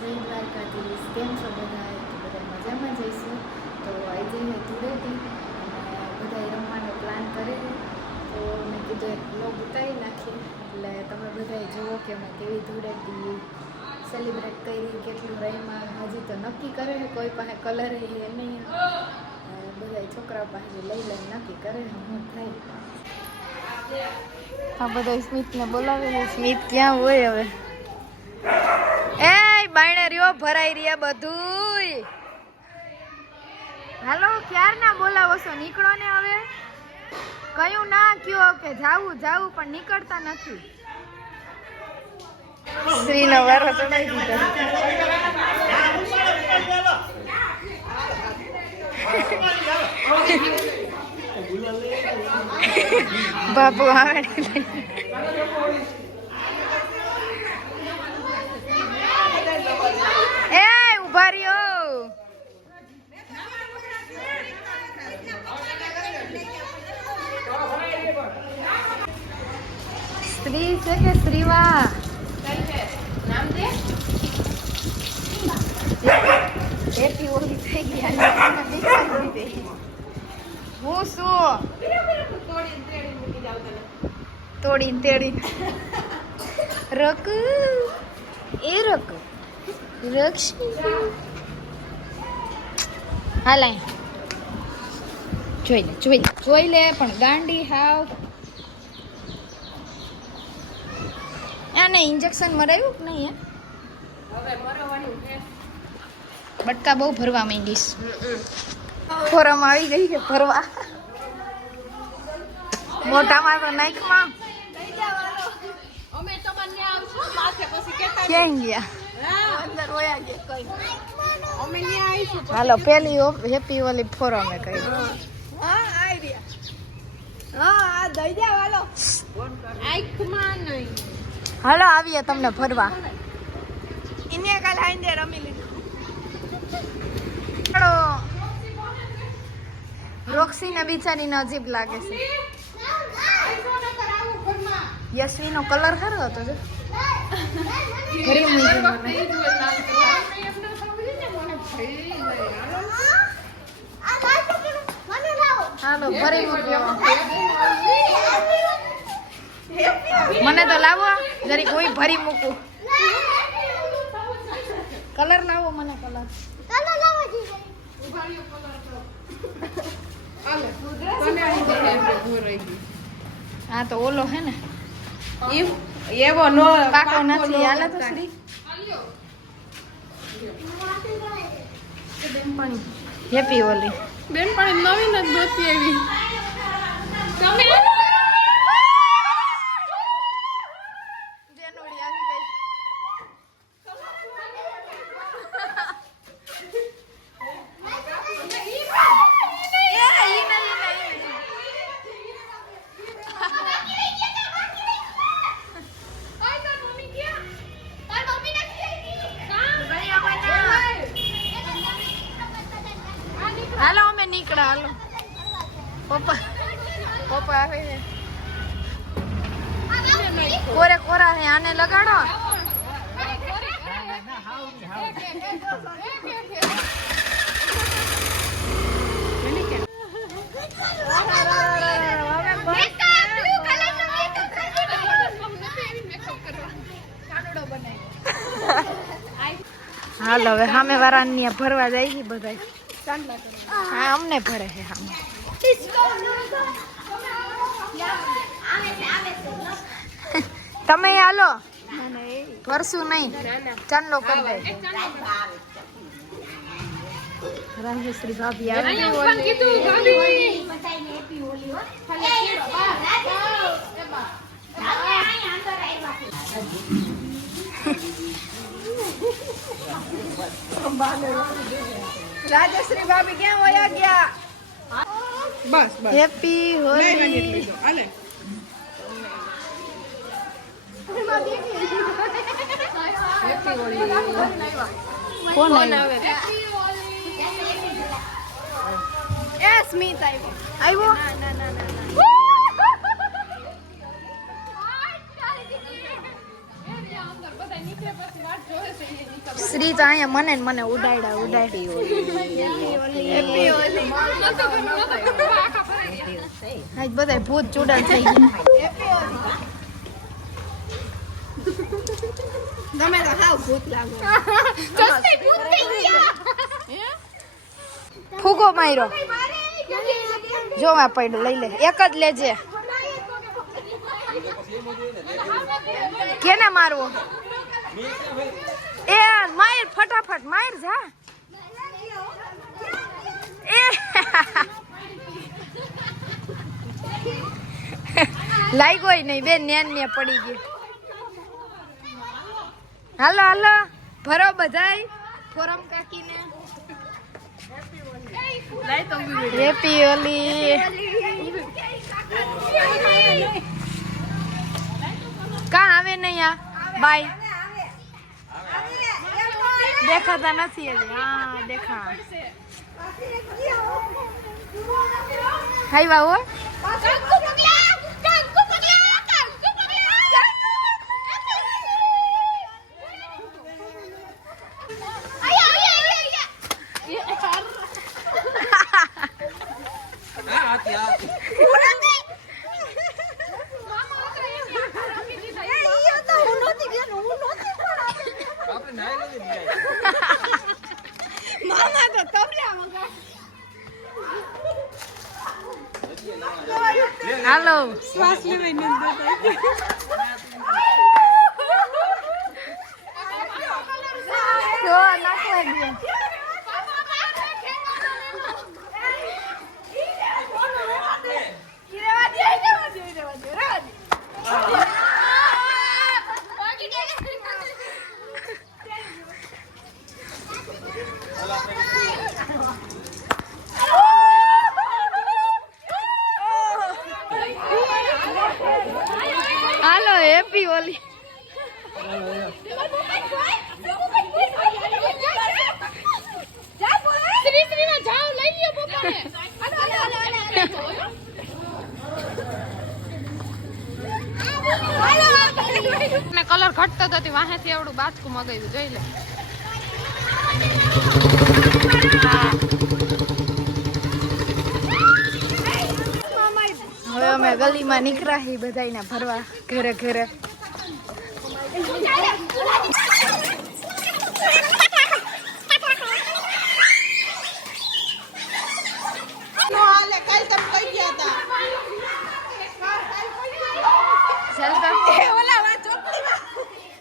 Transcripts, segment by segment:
જય દ્વારકાધીશ. કેમ છો બધા? બધા મજામાં જઈશું. તો આજે ધૂળેટી અને બધા રમવાનો પ્લાન કરે છે. તો મેં કીધું એક બ્લોગ ઉતારી નાખીએ એટલે તમે બધા જુઓ કે મેં કેવી ધૂળેટી સેલિબ્રેટ કરી, કેટલું રહીમાં. હજી તો નક્કી કરે છે, કોઈ પાસે કલર એ નહીં, બધા છોકરા પાસે લઈ લઈને નક્કી કરે છે હું થાય. હા, બધા સ્મિતને બોલાવે છે. સ્મિત ક્યાં હોય હવે? એ બાયણે રહ્યો ભરાઈ રહ્યા બધુંય. હાલો, ક્યાર ના બોલાવો છો? નીકળો ને હવે. કયું ના કયો કે જાવું જાવું પણ નીકળતા નથી. શ્રીનો વારો ચડાવી દીધો. બાપુ આવે એ ઉભા રહ્યો. સ્ત્રી છે કે સ્ત્રીવા? નામ દે. હેપી ઓલી થઈ ગયા. હું શું તોડીને તેડીને રક એ રક રક્ષી હાલ જોઈ લે પણ ગાંડી હાવ. આને ઇન્જેક્શન મરાયું કે નહીં? બટકા બહુ ભરવા માંડીશ. ફોરામાં આવી ગઈ છે ભરવા. મોટામાં તો નાઈકમાં ક્યાં ગયા? હાલો, પેલી હેપી વાલી ફોરમે કરી. હાલો આવીએ તમને ભરવા. રોક્સી ને બિચારીને અજીબ લાગે છે. યશવી નો કલર સારો હતો જો. હાલો ભરી મૂક્યો. મને તો લાવો જરી કોઈ ભરી મૂકું. કલર લાવો મને. કલર હા તો ઓલો હે ને એવો નો પાકો નથી. હાલે તો શ્રી બેનપણી હેપી ઓલી બેનપણી નવી નથી દોતી આવી. તમે હાલો અમે નીકળા. હાલો પપ્પા આવે છે. કોરે કોરા હે આને લગાડો. હાલો હવે સામે વાળા ભરવા જાય છે બધા. હા અમને ભરે છે સામે. તમે હાલો ભરશું નહીં. ચાંદલો કરી દે. રાજશ્રી ભાભી આવી. રાજશ્રી ભાભી ક્યાં વયા ગયા? બસ બસ હેપી હોલી. કોણ આવે? એ સ્મિત આવ્યો. શ્રી તો અહીંયા મને ને મને ઉડાડ્યા આજ બધા ભૂત ચૂડા થઈ ગયા તમે તો હાવ ભૂત લાગો ફૂગો માર્યો જોવા પડ્યો લઈ લે એક જ લેજે કેને મારવો એ માર ફટાફટ માર જા એ લાગ્યો નહીં બેન નેન ને પડી ગઈ હાલો હાલો ભરો બધાય ફોરમ કાકીને હેપી હોલી કા આવે નહીં આ બાય દેખાતા નથી હજી હા દેખા હાઈ બાબુ હાલો શ્વાસ લેવાય ન તો નાખવા દે હાલો હેપી હોલી કલર ઘટતો હતો વાહેથી એવડું બાચકું મગાવ્યું જોઈ લે હવે અમે ગલીમાં નીકળ્યા બધાને ભરવા ઘરે ઘરે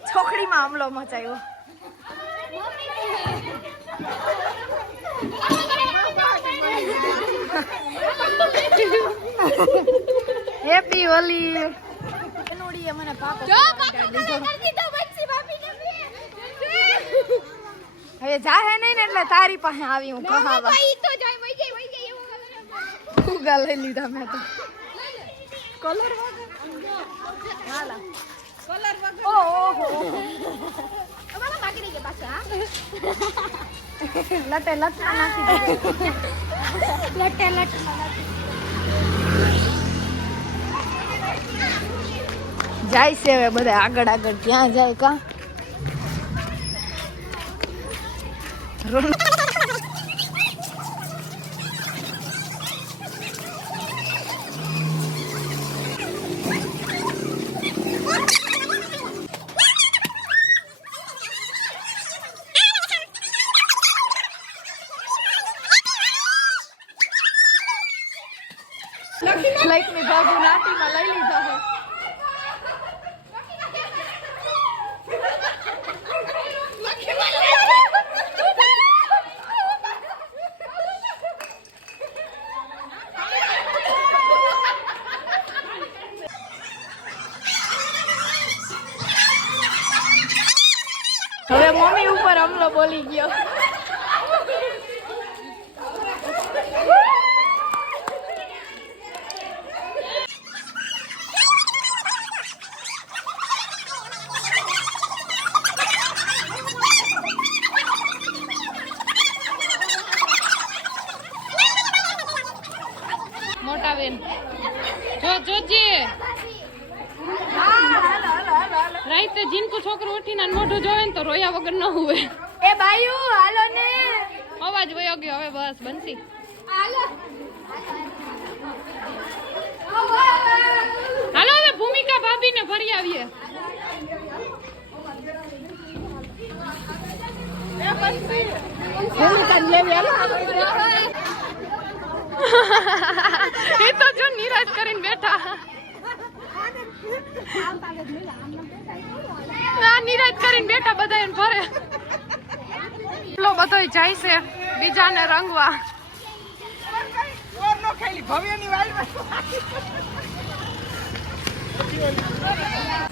છોકરીમાં હમલો મચાયો હેપી હોલી નોડીએ મને પાકો હવે જાહે નહીં ને એટલે તારી પાસે આવી હું કહાવા ફુગા લઈ લીધા મેં તો કલર હાલા કલર વગર ઓહો અમારા બાકી રહી ગયા પાછા લટે લટ નાખી દે લટે લટ જાય છે હવે બધા આગળ આગળ ક્યાં જાય કા લક્ષ્મી બાબુ નાતીમાં લઈ લીધા છે હવે મમ્મી ઉપર હમલો બોલી ગયો मोटा बेन जो जो जी राइट जिनको છોકરો ઉઠીને મોઢું જોવે ને તો રોયા વગર ન હુવે. એ બાયુ હાલો ને. અવાજ વયો ગયો હવે બસ બંસી. હાલો. હાલો હવે ભૂમિકા ભાભીને ફરી આવીએ. એ તો જો નિરાશ કરીને બેઠા. નિરાશ કરીને બેઠા બધા એને ફરે. એટલો બધો જાય છે બીજાને રંગવા.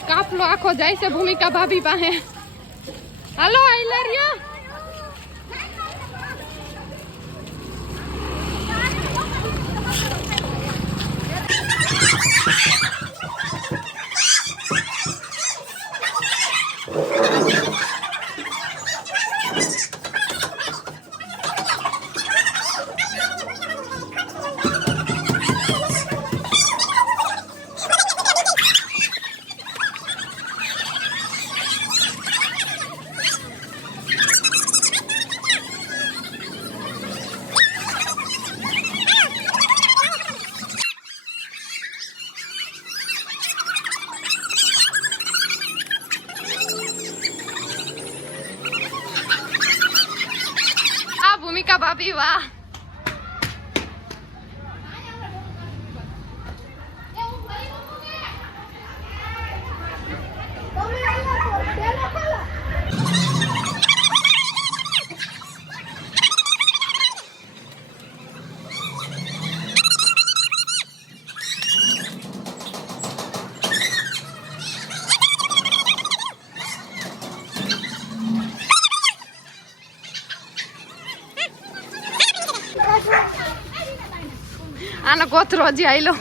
કાફલો આખો જાય છે ભૂમિકા ભાભી પાસે. હાલો આઈલરિયા. ભૂમિકા ભાભી વાહ. આનો કોથરો હજી આયલો.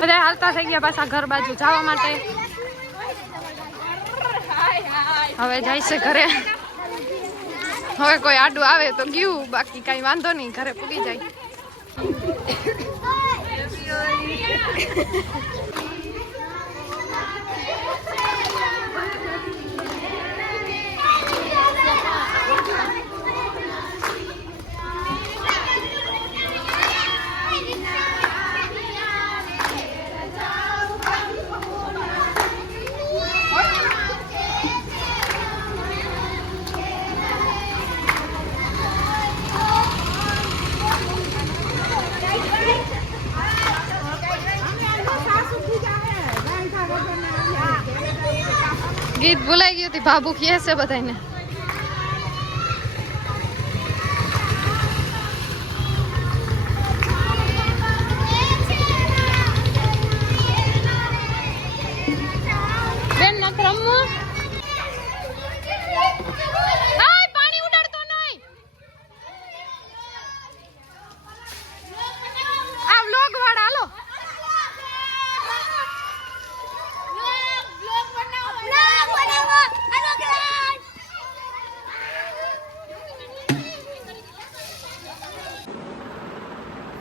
બધા હાલતા થઈ ગયા પાછા ઘર બાજુ જવા માટે. હવે જાય છે ઘરે. હવે કોઈ આડું આવે તો ગયું, બાકી કઈ વાંધો નહીં, ઘરે પૂગી જાય. ગીત ભૂલાઈ ગયું હતી. ભાભુ કહે છે બધાને. બેન નથી રમવું. પાણી ઉડાડતો નહીં. આ વ્લોગ વાળા હાલો.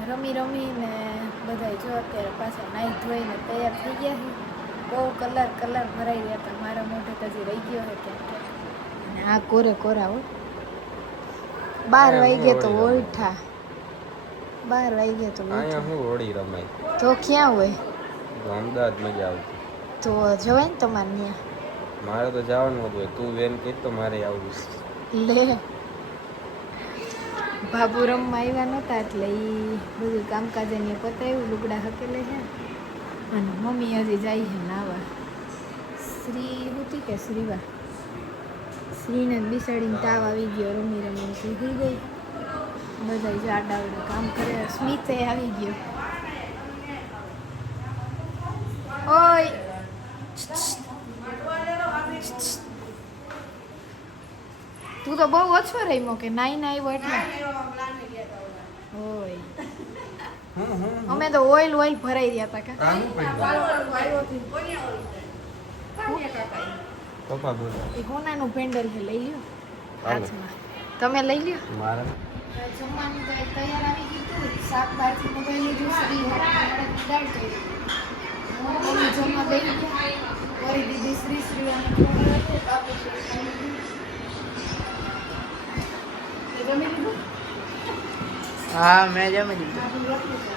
રમી રમીને બધા જો અત્યારે પાછા નાહી ધોઈને તૈયાર થઈ ગયા છે. બહુ કલર ભરાઈ રહ્યા હતા. મારા મોઢે તો હજી રહી ગયો છે ક્યાંક. અને આ કોરે કોરા હો. 12 વાગ્યે તો ઓઠા. 12 વાગ્યે તો અહીંયા હું હોળી રમાય. તો ક્યાં હોય? અમદાવાદ મજા આવતી. તો જવાય ને તમારે ત્યાં. મારે તો જવાનું હતું. તું વેન કહી તો મારે આવવું. લે બાબુ રમવા આવ્યા નહોતા એટલે એ બધું કામકાજ એને પતાવ્યું. લુગડા હકેલે છે અને મમ્મી હજી જાય છે નાવા. શ્રી હતી કે શ્રીવા? શ્રીને બિસાડીને તાવ આવી ગયો. રમી રમીને સુઈ ગઈ. બધા જો આડાવડા કામ કરે. સ્મિતે આવી ગયો. ઓય તું તો બહુ ઓછો રમ્યો કે નાઈ ના આવ્યો એટલે. ઓય અમે તો ઓઇલ ભરાઈ રહ્યા હતા. પપ્પા બોલો. એ હોનાનું પેન્ડલ છે, લઈ લ્યો હાથમાં. તમે લઈ લ્યો. મારે જમવાનું તો તૈયાર આવી ગયું હતું. શાકભાજી મગાવી લીધું. શ્રી દાળ કરી મમ્મી જમવા બેસી ગયા. મારી દીદી શ્રી શ્રી અને ખવડાવે છે, કાપુ શ્રી ખાઈ લીધું. તે જમી લીધું? હા મેં જમી લીધું. આપણું રખડું છે.